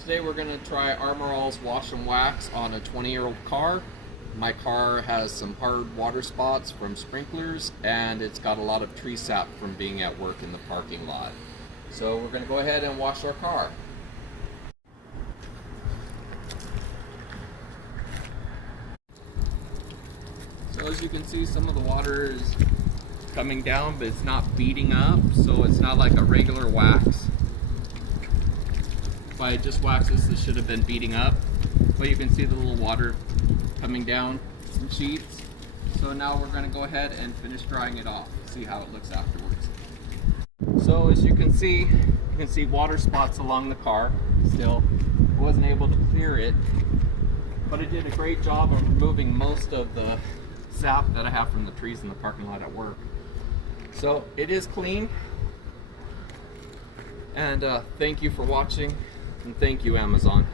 Today we're going to try Armor All's wash and wax on a 20-year-old car. My car has some hard water spots from sprinklers, and it's got a lot of tree sap from being at work in the parking lot. So we're going to go ahead and wash our car. So as you can see, some of the water is coming down, but it's not beating up, so it's not like a regular wax. If I had just waxed this should have been beating up, but you can see the little water coming down in sheets. So now we're going to go ahead and finish drying it off, see how it looks afterwards. So as you can see water spots along the car still. I wasn't able to clear it, but it did a great job of removing most of the sap that I have from the trees in the parking lot at work. So it is clean, and thank you for watching, and thank you, Amazon.